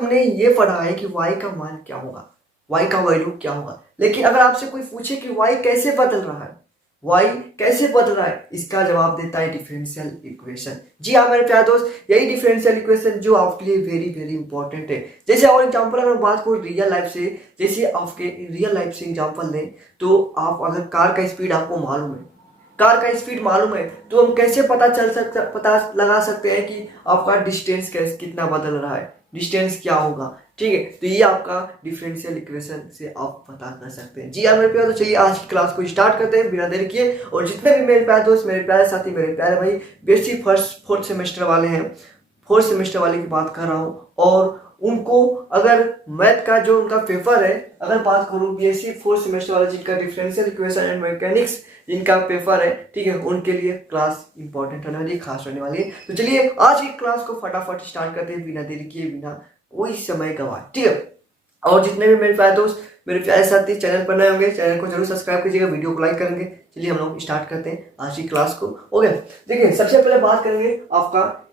हमने ये पढ़ा है कि y का मान क्या होगा, y का वैल्यू क्या होगा, लेकिन अगर आपसे कोई पूछे कि y कैसे बदल रहा है, y कैसे बदल रहा है, इसका जवाब देता है डिफरेंशियल इक्वेशन। जी हाँ मेरे प्यारे दोस्त, यही डिफरेंशियल इक्वेशन जो आपके लिए वेरी वेरी इंपॉर्टेंट है। जैसे और एग्जांपल अगर बात करूँ रियल लाइफ से, जैसे आपके रियल लाइफ से एग्जांपल दें तो आप अगर कार का स्पीड आपको मालूम है, कार का स्पीड मालूम है, तो हम कैसे पता लगा सकते हैं कि आपका डिस्टेंस कैसे कितना बदल रहा है, डिस्टेंस क्या होगा। ठीक है, तो ये आपका डिफरेंशियल इक्वेशन से आप पता कर सकते हैं। जी हाँ मेरे प्यारे, तो चलिए आज की क्लास को स्टार्ट करते हैं बिना देर किए। और जितने भी मेरे प्यारे दोस्त, मेरे प्यारे साथी, मेरे प्यारे भाई बेसिक फर्स्ट फोर्थ सेमेस्टर वाले हैं, फोर्थ सेमेस्टर वाले की बात कर रहा हूँ, और उनको अगर मैथ का जो उनका पेपर है, अगर बात करूँ बीएससी फोर्थ सेमेस्टर वाले जिनका डिफरेंशियल इक्वेशन एंड मैकेनिक्स जिनका पेपर है, ठीक है, उनके लिए क्लास इंपॉर्टेंट होने वाली है, खास होने वाली है। तो चलिए आज की क्लास को फटाफट स्टार्ट करते हैं बिना देरी किए, बिना कोई समय गवाए। ठीक है, और जितने भी मेरे प्यारे दोस्त, मेरे प्यारे साथी चैनल पर नए होंगे, चैनल को जरूर सब्सक्राइब कीजिएगा, वीडियो को लाइक करेंगे। चलिए हम लोग स्टार्ट करते हैं आज की क्लास को। ओके, देखिए सबसे पहले बात करेंगे आपका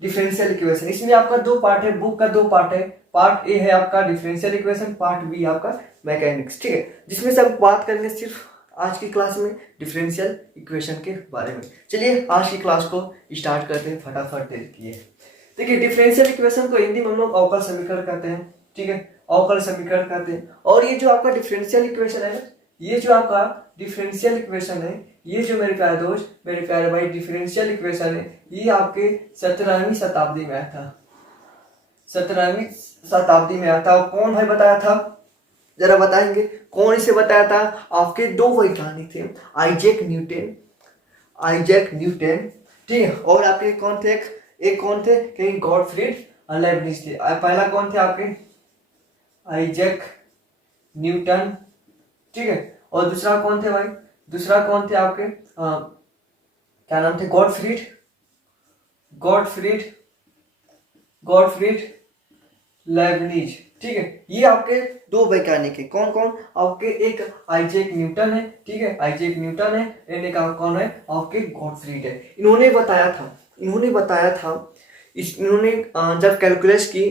डिफरेंशियल इक्वेशन। इसमें आपका दो पार्ट है, बुक का दो पार्ट है। पार्ट ए है आपका डिफरेंशियल इक्वेशन, पार्ट बी आपका मैकेनिक्स। ठीक है, जिसमें से हम बात करेंगे सिर्फ आज की क्लास में डिफरेंशियल इक्वेशन के बारे में। चलिए आज की क्लास को स्टार्ट करते हैं, फटाफट देखिए। देखिए डिफरेंशियल इक्वेशन को हिंदी में हम लोग अवकल समीकरण कहते हैं। ठीक है, अवकल समीकरण कहते हैं। और ये जो आपका डिफरेंशियल इक्वेशन है, ये जो आपका डिफरेंशियल इक्वेशन है, ये जो मेरे प्यारे दोस्त, मेरे प्यारे भाई डिफरेंशियल इक्वेशन है, ये आपके 17वीं शताब्दी में आया था। 17वीं शताब्दी में आया था। और कौन भाई बताया था, जरा बताएंगे कौन इसे बताया था? आपके दो वैज्ञानिक थे, आइजैक न्यूटन, आइजैक न्यूटन। ठीक है, और आपके कौन थे, एक कौन थे कहीं गॉटफ्रीड लेibniz थे। पहला कौन थे आपके, आइजैक न्यूटन। ठीक है, और दूसरा कौन थे भाई, दूसरा कौन थे आपके, क्या नाम थे, गॉटफ्रीड, गॉटफ्रीड, गॉटफ्रीड लेibniz। ठीक है, ये आपके दो वैज्ञानिक है। कौन कौन आपके, एक आइजैक न्यूटन है, ठीक है, आइजैक न्यूटन है, इन्हें कौन है आपके गॉटफ्रीड है। इन्होंने बताया था, इन्होंने बताया था, इन्होंने जब कैलकुलस की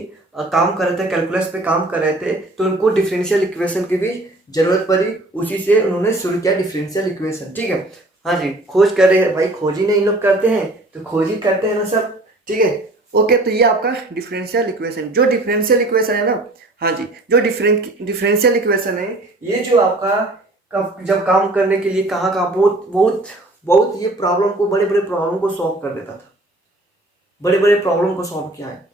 काम कर रहे थे, कैलकुलस पे काम कर रहे थे, तो उनको डिफरेंशियल इक्वेशन की भी जरूरत पड़ी। उसी से उन्होंने शुरू किया डिफरेंशियल इक्वेशन। ठीक है, हाँ जी, खोज कर रहे हैं भाई, खोज ही नहीं लोग करते हैं तो खोज ही करते हैं ना सब। ठीक है, ओके, तो ये आपका डिफरेंशियल इक्वेशन, जो डिफरेंशियल इक्वेशन है ना, हाँ जी, जो डिफरेंशियल इक्वेशन है, ये जो आपका जब काम करने के लिए कहाँ का बहुत बहुत बहुत ये प्रॉब्लम को, बड़े बड़े प्रॉब्लम को सॉल्व कर देता था, बड़े बड़े प्रॉब्लम को सॉल्व किया है।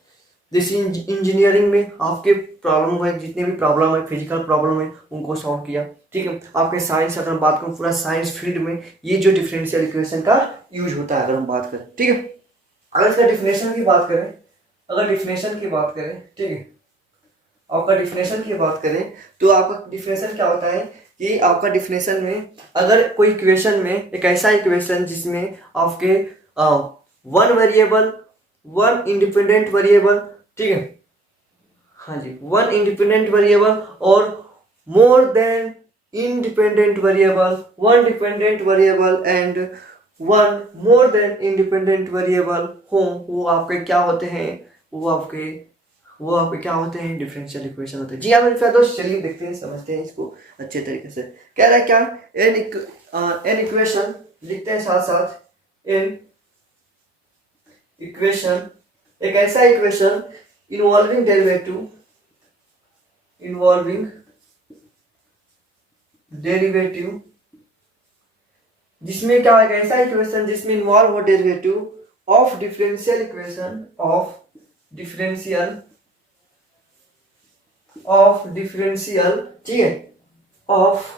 जैसे इंजीनियरिंग में आपके प्रॉब्लम है, जितने भी प्रॉब्लम है, फिजिकल प्रॉब्लम है, उनको सॉल्व किया। ठीक है, आपके साइंस अगर बात करूँ, पूरा साइंस फील्ड में ये जो डिफरेंशियल इक्वेशन का यूज होता है, अगर हम बात करें। ठीक है, अगर इसका डिफिनेशन की बात करें, अगर डिफिनेशन की बात करें, ठीक है, आपका डिफिनेशन की बात करें तो आपका डिफिनेशन क्या होता है कि आपका डिफिनेशन में अगर कोई इक्वेशन में, एक ऐसा इक्वेशन जिसमें आपके one variable, one independent variable, ठीक है, हाँ जी, वन इंडिपेंडेंट वेरिएबल और more than independent variable, one dependent variable and one more than independent variable हो, वो आपके क्या होते हैं, वो आपके क्या होते हैं, डिफरेंशियल इक्वेशन होते हैं। जी हाँ मेरे प्यारे दोस्त, चलिए देखते हैं, समझते हैं इसको अच्छे तरीके से। कह रहा है क्या, एन इक्वेशन लिखते हैं साथ साथ, एन इक्वेशन, एक ऐसा equation involving derivative, involving derivative, जिसमें क्या है, ऐसा इक्वेशन जिसमें इन्वॉल्व हो derivative of differential equation, of differential, of differential, ठीक है, of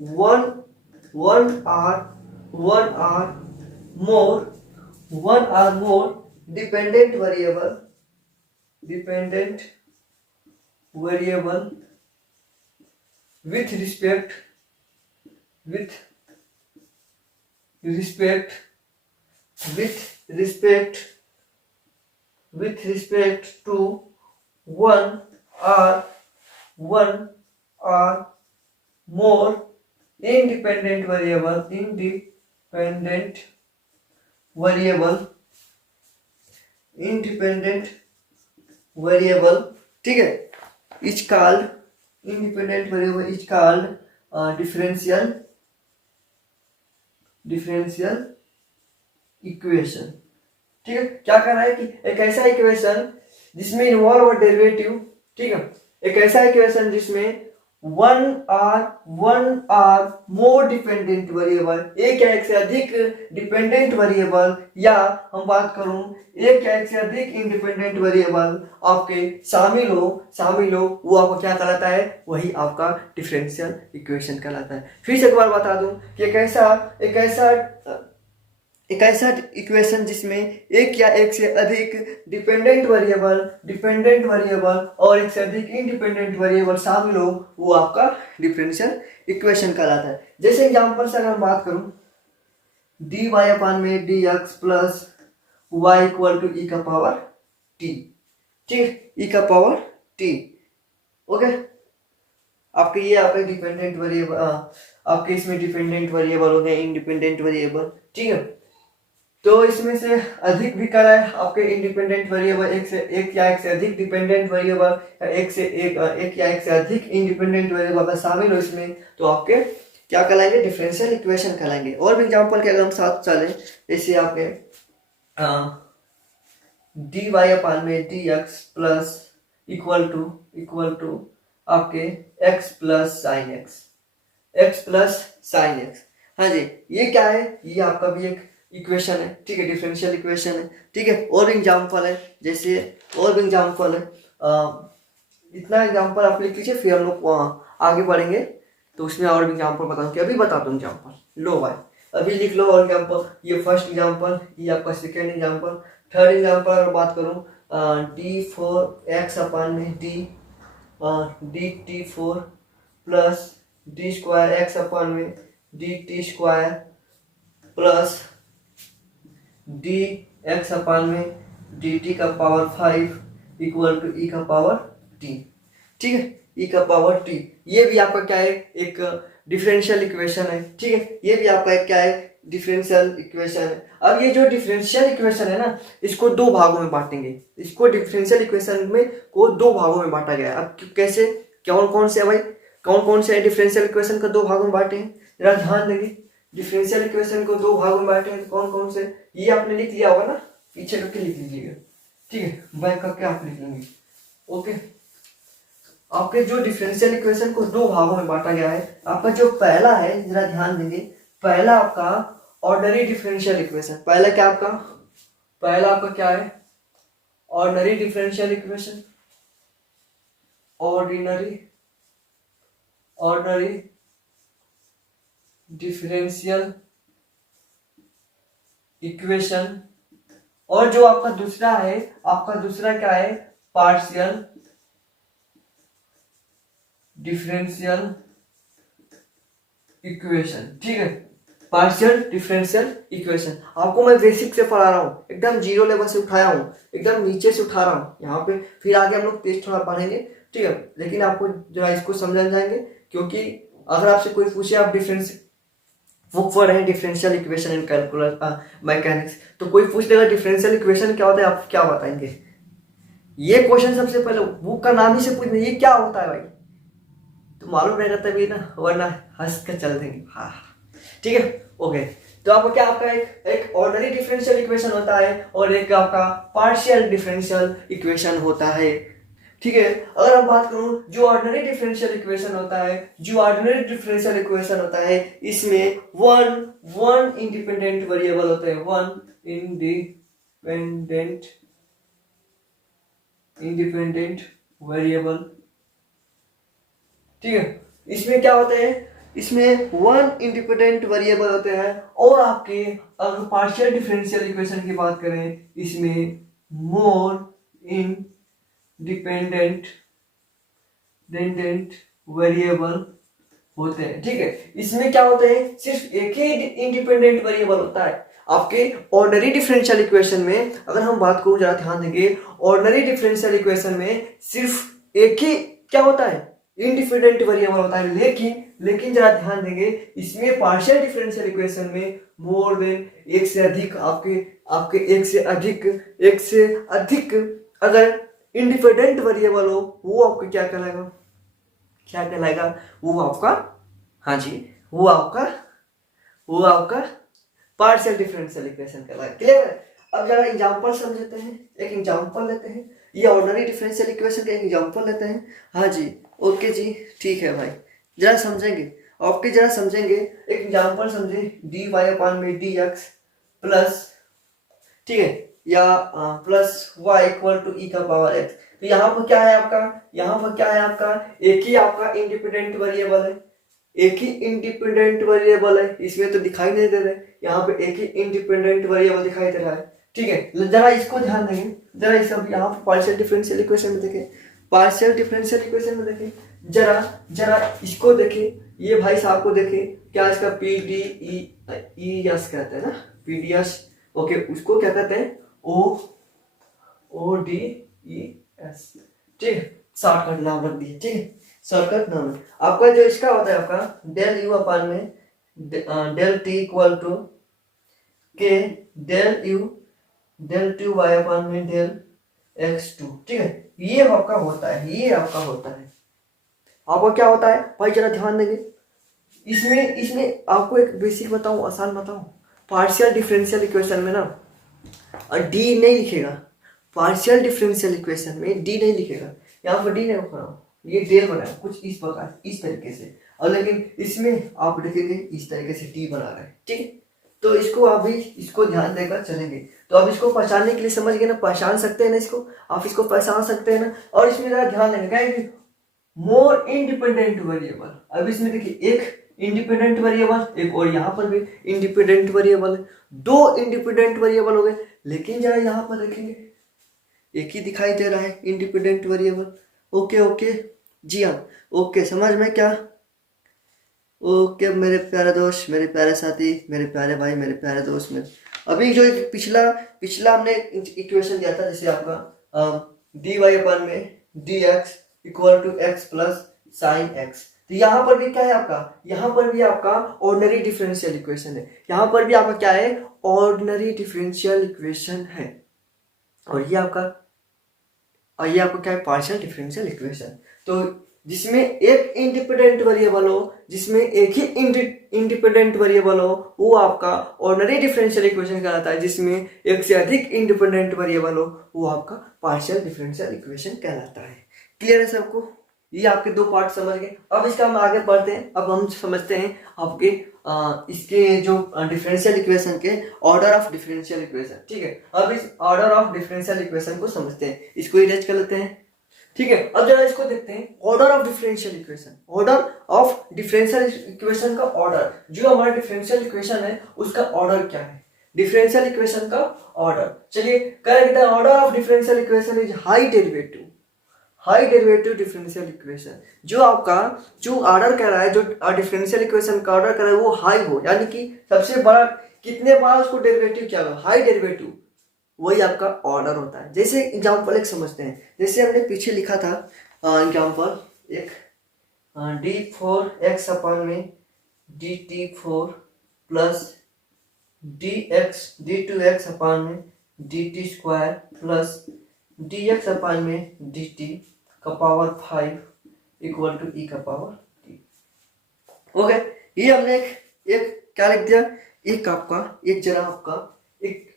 one or more, one or more dependent variable, dependent variable with respect, with respect, with respect, with respect to one or more independent variable, independent variable, independent variable, ठीक है, is called independent variable is called differential equation. ठीक है, क्या कर रहा है कि एक ऐसा इक्वेशन जिसमें इन्वॉल्व डेरिवेटिव, ठीक है, एक ऐसा इक्वेशन जिसमें one or more dependent variable, एक या एक से अधिक डिपेंडेंट वेरिएबल, या हम बात करूं एक या एक से अधिक इंडिपेंडेंट वेरिएबल आपके शामिल हो, वो आपको क्या कहलाता है, वही आपका डिफरेंशियल इक्वेशन कहलाता है। फिर से एक बार बता दूं कि एक ऐसा इक्वेशन जिसमें एक या एक से अधिक डिपेंडेंट वेरिएबल और एक से अधिक इंडिपेंडेंट वेरिएबल शामिल हो, वो आपका डिफरेंशियल इक्वेशन कहलाता है। जैसे एग्जांपल से अगर हम बात करूं, dy अपान में dx plus y equal to e का पावर t, ठीक, ई का पावर t, ओके। आपके ये आपके डिपेंडेंट वेरिएबल, आपके इसमें डिपेंडेंट वेरिएबल हो गए, इंडिपेंडेंट वेरिएबल, ठीक है। तो इसमें से अधिक भी करा है आपके इंडिपेंडेंट वेरिएबल, एक या एक से अधिक डिपेंडेंट वेरिएबल, एक या एक से अधिक इंडिपेंडेंट वेरिएबल अगर शामिल हो इसमें, तो आपके क्या कहलाएंगे, डिफरेंशियल इक्वेशन कहलाएंगे। और भी एग्जांपल के अगर हम साथ चले, जैसे आपके dy अपान में dx प्लस इक्वल टू आपके x प्लस साइन x, हाँ जी, ये क्या है, ये आपका भी एक इक्वेशन है, ठीक है, डिफरेंशियल इक्वेशन है, ठीक है। और एग्जांपल है, जैसे और भी एग्जांपल है, इतना एग्जांपल आप लिख लीजिए, फिर हम लोग आगे बढ़ेंगे तो उसमें और भी एग्जांपल बताऊंगा, अभी बता दूं एग्जांपल, लो भाई अभी लिख लो और एग्जांपल, ये फर्स्ट एग्जांपल, ये आपका सेकेंड एग्जांपल। थर्ड एग्जांपल अगर बात करूं, d4x अपान में dt4 plus d square x अपान में dt स्क्वायर प्लस dx अपान में dt का पावर 5 इक्वल टू ई का पावर t, ठीक है, ई का पावर t। ये भी आपका क्या है, एक डिफरेंशियल इक्वेशन है, ठीक है, ये भी आपका एक क्या है, डिफरेंशियल इक्वेशन है। अब ये जो डिफरेंशियल इक्वेशन है ना, इसको दो भागों में बांटेंगे, इसको डिफरेंशियल इक्वेशन में को दो भागों में बांटा गया है। अब कैसे, कौन कौन से भाई, कौन कौन से डिफरेंशियल इक्वेशन को दो भागों में बांटे हैं, जरा ध्यान देंगे। डिफरेंशियल इक्वेशन को दो भागों में बांटे हैं, तो कौन कौन से, ये आपने लिख लिया होगा ना, पीछे करके लिख लीजिएगा, ठीक है, बैक करके आप लिख लेंगे, ओके। आपके जो डिफरेंशियल इक्वेशन को दो भागों में बांटा गया है, आपका जो पहला है, जरा ध्यान देंगे, पहला आपका ऑर्डिनरी डिफरेंशियल इक्वेशन, पहला आपका क्या है, ordinary differential equation, ordinary differential equation. और जो आपका दूसरा है, आपका दूसरा क्या है, पार्शियल डिफरेंशियल इक्वेशन, ठीक है, पार्शियल डिफरेंशियल इक्वेशन। आपको मैं बेसिक से पढ़ा रहा हूँ, एकदम जीरो लेवल से उठाया हूँ, एकदम नीचे से उठा रहा हूँ यहाँ पे, फिर आगे हम लोग तेज थोड़ा पढ़ेंगे, ठीक है। लेकिन आपको जरा इसको समझ जाएंगे, क्योंकि अगर आपसे कोई पूछे आप बुक पढ़ रहे हैं differential equation in calculus mechanics, तो कोई पूछ लेगा डिफरेंशियल इक्वेशन क्या होता है, आप क्या बताएंगे? ये क्वेश्चन सबसे पहले बुक का नाम ही से पूछना, ये क्या होता है भाई, तो मालूम रहेगा तभी ना, वरना हंस कर चल देंगे, हाँ, ठीक है, ओके। तो आपका क्या, आपका एक ऑर्डिनरी डिफरेंशियल इक्वेशन होता है और एक आपका पार्शियल डिफरेंशियल इक्वेशन होता है, ठीक है। अगर हम बात करूं, जो ऑर्डिनरी डिफरेंशियल इक्वेशन होता है, इसमें वन इंडिपेंडेंट वेरिएबल होते हैं, वन इंडिपेंडेंट वेरिएबल, ठीक है। इसमें क्या होते हैं, इसमें वन इंडिपेंडेंट वेरिएबल होते हैं, और आपके अगर पार्शियल डिफरेंशियल इक्वेशन की बात करें, इसमें मोर इंडिपेंडेंट वेरिएबल होते हैं, ठीक है। इसमें क्या होते हैं, सिर्फ एक ही इंडिपेंडेंट वेरिएबल होता है। आपके ऑर्डिनरी डिफरेंशियल इक्वेशन में अगर हम बात करूं, जरा ध्यान देंगे, ऑर्डिनरी डिफरेंशियल इक्वेशन में सिर्फ एक ही क्या होता है, इंडिपेंडेंट वेरिएबल होता है। लेकिन जरा ध्यान देंगे, इसमें पार्शियल डिफरेंशियल इक्वेशन में मोर देन एक से अधिक, आपके एक से अधिक अगर इंडिपेंडेंट वेरिएबल हो वो आपका क्या कहलाएगा, क्या कहलाएगा, वो आपका, हाँ जी, वो आपका पार्शियल डिफरेंशियल इक्वेशन कहलाएगा। क्लियर है? अब जरा एग्जांपल समझते हैं, एक एग्जांपल लेते हैं, ये ऑर्डिनरी डिफरेंशियल इक्वेशन का एक एग्जांपल लेते हैं। हाँ जी, ओके जी, ठीक है भाई, जरा समझेंगे, ओके जरा समझेंगे, एक एग्जांपल समझे, डी वाई अपान में डी एक्स प्लस, ठीक है, या plus Y equal to e का पावर एक्स। तो यहाँ पर क्या है आपका, यहाँ पर क्या है आपका, एक ही आपका इंडिपेंडेंट वेरिएबल है, एक ही इंडिपेंडेंट वेरिएबल है, इसमें तो दिखाई नहीं दे रहा है, यहाँ पे एक ही इंडिपेंडेंट वेरिएबल दिखाई दे रहा है। ठीक है, जरा इसको ध्यान देंगे, जरा इस सब यहाँ पे पार्शियल डिफरेंशियल इक्वेशन में देखें, पार्शियल डिफरेंशियल इक्वेशन में देखें, जरा जरा इसको देखें, ये भाई साहब को देखें, क्या इसका पी डी ई एस कहते हैं ना, पी डी एस, ओके, उसको क्या कहते हैं, ओ डी ई एस, ठीक है, शॉर्टकट नाम रख दिए, ठीक है, शॉर्टकट नाम है आपका। जो इसका होता है आपका डेल यू अपान में del t equal to k del u del two y upon में डेल एक्स टू, ठीक है, ये आपका होता है, ये आपका होता है, आपका क्या होता है भाई, जरा ध्यान देंगे, इसमें इसमें आपको एक बेसिक बताऊं, आसान बताऊं, पार्शियल डिफरेंशियल इक्वेशन में ना डी नहीं लिखेगा, पार्शियल डिफरेंशियल इक्वेशन में डी नहीं लिखेगा, यहाँ पर डी नहीं बनाओ, ये डेल बनाया कुछ इस प्रकार, इस तरीके से, और लेकिन इसमें आप देखेंगे इस तरीके से डी बना रहे हैं, ठीक है। तो इसको अभी इसको ध्यान देकर चलेंगे, तो अब इसको पहचानने के लिए समझ गए ना, पहचान सकते हैं ना इसको, आप इसको पहचान सकते हैं ना, और इसमें जरा ध्यान देंगे, क्या है, मोर इंडिपेंडेंट वेरिएबल। अब इसमें देखिए एक इंडिपेंडेंट वेरिएबल, एक और यहाँ पर भी इंडिपेंडेंट वेरिएबल है, दो इंडिपेंडेंट वेरिएबल हो गए, लेकिन जरा यहाँ पर देखेंगे एक ही दिखाई दे रहा है इंडिपेंडेंट वेरिएबल। ओके ओके जी हाँ, ओके समझ में क्या, ओके मेरे प्यारे दोस्त, मेरे प्यारे साथी, मेरे प्यारे भाई, मेरे प्यारे दोस्त, मेरे अभी जो पिछला पिछला हमने इक्वेशन दिया था, जैसे आपका डी वाई अपन में d x equal to x plus sine x, तो यहाँ पर भी क्या है आपका, यहाँ पर भी आपका ऑर्डिनरी डिफरेंशियल इक्वेशन है, यहाँ पर भी आपका क्या है, ऑर्डिनरी डिफरेंशियल इक्वेशन है, और ये आपका क्या है, पार्शियल डिफरेंशियल इक्वेशन। तो जिसमें एक इंडिपेंडेंट वेरिएबल हो, जिसमें एक ही इंडिपेंडेंट वेरिएबल हो, वो आपका ऑर्डिनरी डिफरेंशियल इक्वेशन कहलाता है, जिसमें एक से अधिक इंडिपेंडेंट वेरिएबल हो, वो आपका पार्शियल डिफरेंशियल इक्वेशन कहलाता है। क्लियर है सबको, ये आपके दो पार्ट समझ गए। अब इसका हम आगे बढ़ते हैं, अब हम समझते हैं आपके इसके जो डिफरेंशियल इक्वेशन के ऑर्डर ऑफ डिफरेंशियल इक्वेशन, ठीक है। अब इस ऑर्डर ऑफ डिफरेंशियल इक्वेशन को समझते हैं, इसको इरेज कर लेते हैं, ठीक है। अब जरा इसको देखते हैं, order of differential equation, order of differential equation का ऑर्डर, जो हमारा डिफरेंशियल इक्वेशन है उसका ऑर्डर क्या है, डिफरेंशियल इक्वेशन का ऑर्डर। चलिए correct, the order of differential equation is high derivative, high derivative differential equation. जो आपका जो ऑर्डर कह रहा है, जो डिफरेंशियल इक्वेशन का ऑर्डर कर रहा है वो हाई हो, यानी कि सबसे बड़ा कितने बार उसको डेरिवेटिव किया हुआ, हाई डेरिवेटिव, वही आपका ऑर्डर होता है। जैसे एग्जांपल एक समझते हैं, जैसे हमने पीछे लिखा था एग्जांपल एक, डी फोर एक्स अपन में d t four plus d x d two x upon में d t square plus d x upon में डी टी का पावर 5 इक्वल टू ई का पावर टी। ओके, ये हमने एक क्या लिख दिया, एक आपका एक जरा आपका एक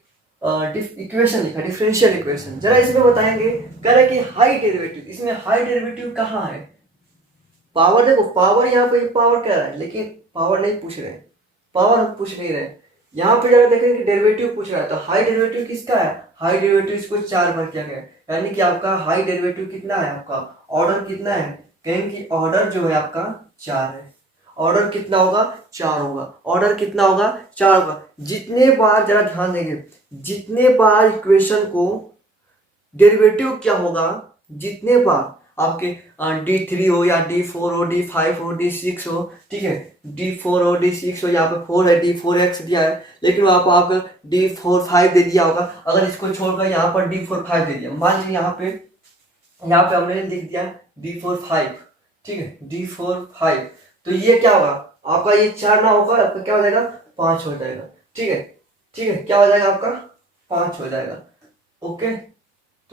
इक्वेशन लिखा, डिफरेंशियल इक्वेशन। जरा इसमें बताएंगे, कह रहे कि हाई डेरिवेटिव, इसमें हाई डेरिवेटिव कहाँ है, पावर देखो, पावर यहाँ पे पावर कह रहा है, लेकिन पावर नहीं पूछ रहे, पावर हम पूछ नहीं रहे, यहाँ पे जरा देखेंगे कि डेरिवेटिव पूछ रहा है, तो हाई डेरिवेटिव किसका है, हाई डेरिवेटिव इसको 4 बार किया गया है, यानी कि आपका हाई डेरिवेटिव कितना है, आपका ऑर्डर कितना है, कहेंगे कि ऑर्डर जो है आपका 4 है, ऑर्डर कितना होगा, 4 होगा, ऑर्डर कितना होगा, 4 होगा। जितने बार, जरा ध्यान देंगे, जितने बार इक्वेशन को डेरिवेटिव क्या होगा, जितने बार आपके D3 हो या D4 हो, D5 हो, D6 हो, ठीक है, D4 हो, D6 हो, यहाँ पे 4 है, D4x दिया है, लेकिन वहाँ पर आपको D4 5 दे दिया होगा, अगर इसको छोड़कर यहाँ पर D4 5 दे दिया, मान लीजिए यहाँ पे हमने लिख दिया D4 5, ठीक है, D4 5, तो ये क्या होगा आपका, ये 4 ना होगा, आपका क्या हो जाएगा, 5 हो जाएगा, ठीक है, ठीक है, क्या हो जाएगा आपका 5 हो जाएगा। ओके,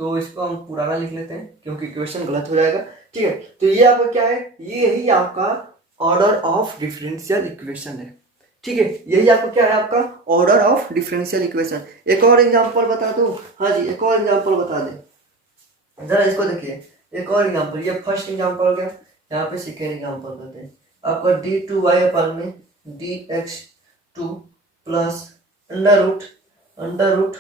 तो इसको हम पुराना लिख लेते हैं क्योंकि इक्वेशन गलत हो जाएगा। ठीक है, तो ये आपका क्या है, ये यही आपका ऑर्डर ऑफ डिफरेंशियल इक्वेशन है। ठीक है, यही आपको क्या है, आपका ऑर्डर ऑफ डिफरेंशियल इक्वेशन। एक और एग्जांपल बता दो। हाँ जी, एक और एग्जांपल बता दे जरा, इसको देखिए। एक और एग्जांपल, ये फर्स्ट एग्जांपल हो गया, यहाँ पे सेकेंड एग्जांपल करते हैं। आपका d2y अपान में dx2 plus under root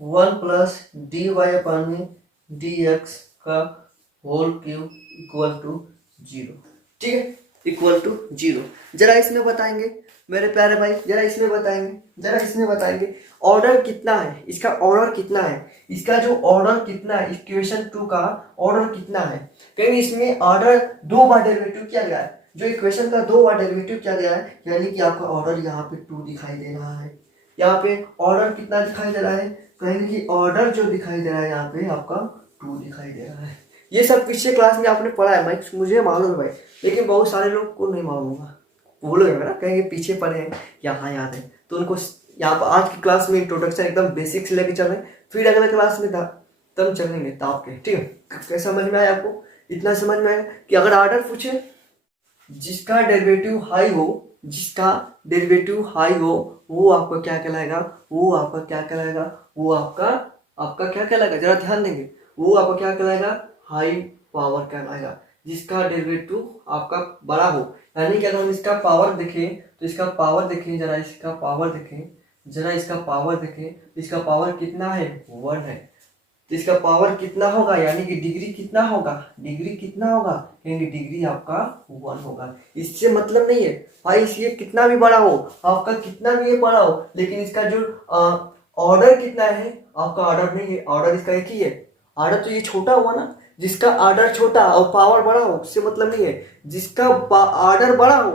1 plus dy अपान में dx का होल क्यूब इक्वल टू 0। ठीक है, इक्वल टू 0। जरा इसमें बताएंगे मेरे प्यारे भाई, जरा इसमें बताएंगे ऑर्डर कितना है, इसका ऑर्डर कितना है, इसका जो ऑर्डर कितना है, इक्वेशन 2 का ऑर्डर कितना है। कहीं इसमें ऑर्डर 2 बार डेरिवेटिव किया गया है, जो इक्वेशन का 2 बार डेरिवेटिव किया गया है, यानी कि आपका ऑर्डर यहाँ पे 2 दिखाई दे रहा है। यहाँ पे ऑर्डर कितना दिखाई दे रहा है, कहेंगे कि ऑर्डर जो दिखाई दे रहा है यहाँ पे आपका 2 दिखाई दे रहा है। ये सब पिछले क्लास में आपने पढ़ा है, मुझे मालूम है भाई, लेकिन बहुत सारे लोग को नहीं मालूम होगा। वो लोग है ना, कहेंगे पीछे पढ़े हैं यहाँ याद है, तो उनको यहाँ पर आज की क्लास में इंट्रोडक्शन एकदम बेसिक से लेके चल रहे, फिर अगले क्लास में तब चलेंगे ताप के। ठीक है, कैसा समझ में आया आपको? इतना समझ में आया कि अगर ऑर्डर पूछे जिसका डेरिवेटिव हाई हो, वो आपका क्या कहलाएगा, वो आपका क्या कहलाएगा, जरा ध्यान देंगे, वो आपका क्या कहलाएगा, हाई पावर कहलाएगा। जिसका डेरिवेटिव आपका बड़ा हो, यानी कि अगर हम इसका पावर देखें तो इसका पावर देखें, इसका पावर कितना है, 1 है। तो इसका पावर कितना होगा, यानी कि डिग्री कितना होगा, यानी डिग्री आपका 1 होगा। इससे मतलब नहीं है भाई, इसलिए कितना भी बड़ा हो, आपका कितना भी ये बड़ा हो, लेकिन इसका जो ऑर्डर कितना है, आपका ऑर्डर नहीं है, ऑर्डर इसका एक ही है। ऑर्डर तो ये छोटा हुआ ना, जिसका ऑर्डर छोटा और पावर बड़ा हो, उससे मतलब नहीं है। जिसका ऑर्डर बड़ा हो,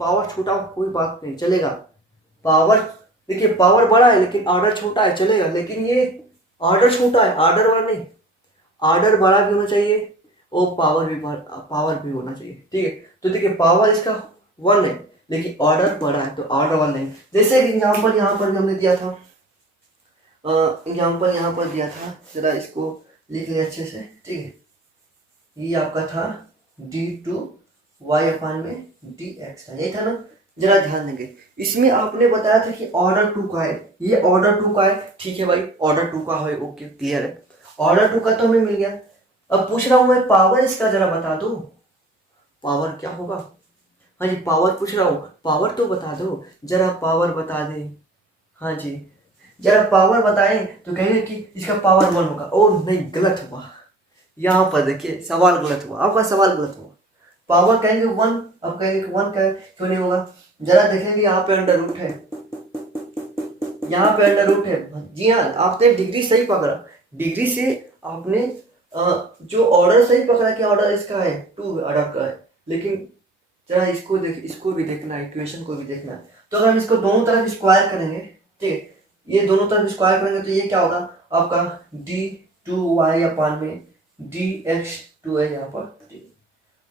पावर छोटा हो, कोई बात नहीं, चलेगा। पावर देखिए, पावर बड़ा है लेकिन ऑर्डर छोटा है, चलेगा। लेकिन ये ऑर्डर छोटा है, ऑर्डर बड़ा नहीं, ऑर्डर बड़ा भी होना चाहिए और पावर भी होना चाहिए। ठीक है, तो देखिए पावर इसका 1 है लेकिन ऑर्डर बड़ा है, तो ऑर्डर 1 नहीं। जैसे एग्जाम्पल यहाँ पर हमने दिया था, जरा इसको लिख ले अच्छे से। ठीक है, ये आपका था d2y अपान में dx है, यही था ना। जरा ध्यान देंगे, इसमें आपने बताया था कि ऑर्डर 2 का है, ये ऑर्डर 2 का है। ठीक है भाई, ऑर्डर 2 का है, ओके क्लियर है, ऑर्डर 2 का तो हमें मिल गया। अब पूछ रहा हूं मैं पावर इसका, जरा बता दो पावर क्या होगा। हाँ जी, पावर पूछ रहा हूँ, पावर तो बता दो, जरा पावर बता दे। हाँ जी, जरा पावर बताएं तो कहेंगे कि इसका पावर 1 होगा। ओ नहीं, गलत हुआ, यहाँ पर देखिए सवाल गलत हुआ, आपका सवाल गलत हुआ। पावर कहेंगे 1, अब कहेंगे कि 1 का क्यों नहीं होगा। जरा देखेंगे यहाँ पे अंडर रूट है, जी हाँ, आपने डिग्री सही पकड़ा, डिग्री से आपने जो ऑर्डर सही पकड़ा कि ऑर्डर इसका है 2 ऑर्डर का है। लेकिन जरा इसको भी देखना है, इक्वेशन को भी देखना है। तो अगर हम इसको दोनों तरफ स्क्वायर करेंगे, ठीक है, ये दोनों तरफ स्क्वायर करेंगे तो ये क्या होगा आपका d2y अपान में dx2 है यहाँ पर।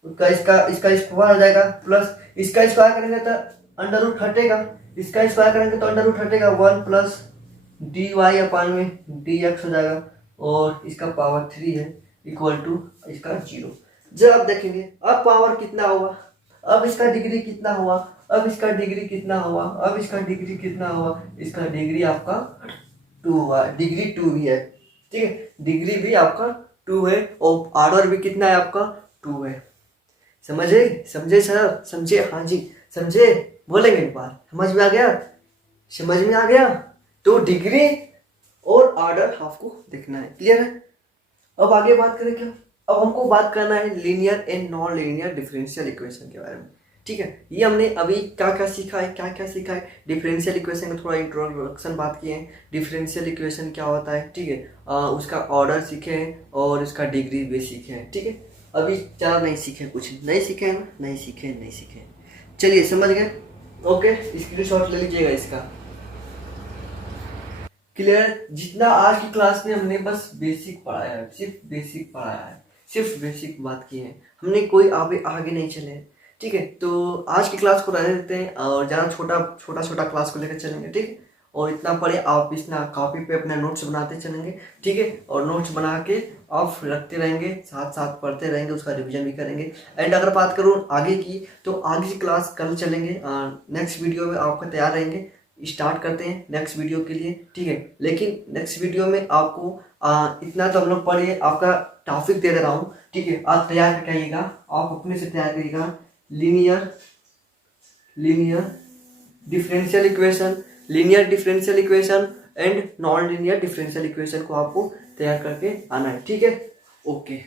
इसका स्क्वायर हो जाएगा, प्लस इसका स्क्वायर करेंगे तो अंडर रूट हटेगा, इसका स्क्वायर करेंगे तो अंडर रूट हटेगा, 1 प्लस dy अपान में dx हो जाएगा, और इसका पावर 3 है इक्वल टू इसका 0। जब आप देखेंगे अब पावर कितना हुआ, अब इसका डिग्री कितना हुआ, इसका डिग्री आपका 2 हुआ, डिग्री 2 भी है। ठीक है, डिग्री भी आपका 2 है और ऑर्डर भी कितना है आपका 2 है। समझे सर, समझे? हाँ जी समझे, बोलेंगे एक बार, समझ में आ गया। तो डिग्री और ऑर्डर आपको देखना है, क्लियर है। अब आगे बात करें क्या, अब हमको बात करना है linear and non linear differential equation के बारे में। ठीक है, ये हमने अभी क्या क्या सीखा है, डिफरेंशियल इक्वेशन का थोड़ा इंट्रोडक्शन बात किए हैं, डिफरेंशियल इक्वेशन क्या होता है, ठीक है, उसका ऑर्डर सीखे हैं और उसका डिग्री भी सीखे हैं। ठीक है, अभी ज़्यादा नहीं सीखे, कुछ नहीं सीखे हैं, नहीं सीखे। चलिए समझ गए, ओके, स्क्रीनशॉट ले लीजिएगा इसका, क्लियर। जितना आज की क्लास में हमने बस बेसिक पढ़ाया है, सिर्फ बेसिक बात की है, हमने कोई आगे नहीं चले। ठीक है, तो आज की क्लास को रहने देते हैं और ज़्यादा छोटा क्लास को लेकर चलेंगे। ठीक है, और इतना पढ़े आप इतना कॉपी पे अपना नोट्स बनाते चलेंगे, ठीक है। और नोट्स बना के आप रखते रहेंगे, साथ साथ पढ़ते रहेंगे, उसका रिवीजन भी करेंगे। एंड अगर बात करूँ आगे की, तो आगे की क्लास कल चलेंगे, नेक्स्ट वीडियो में आपका तैयार रहेंगे। स्टार्ट करते हैं नेक्स्ट वीडियो के लिए, ठीक है। लेकिन नेक्स्ट वीडियो में आपको इतना तो हम लोग पढ़े, आपका टॉपिक दे रहा हूँ, ठीक है। आप तैयार करके आइएगा, आप अपने से तैयार करिएगा। Linear differential equation, linear differential equation and non linear differential equation को आपको तैयार करके आना है, ठीक है। ओके।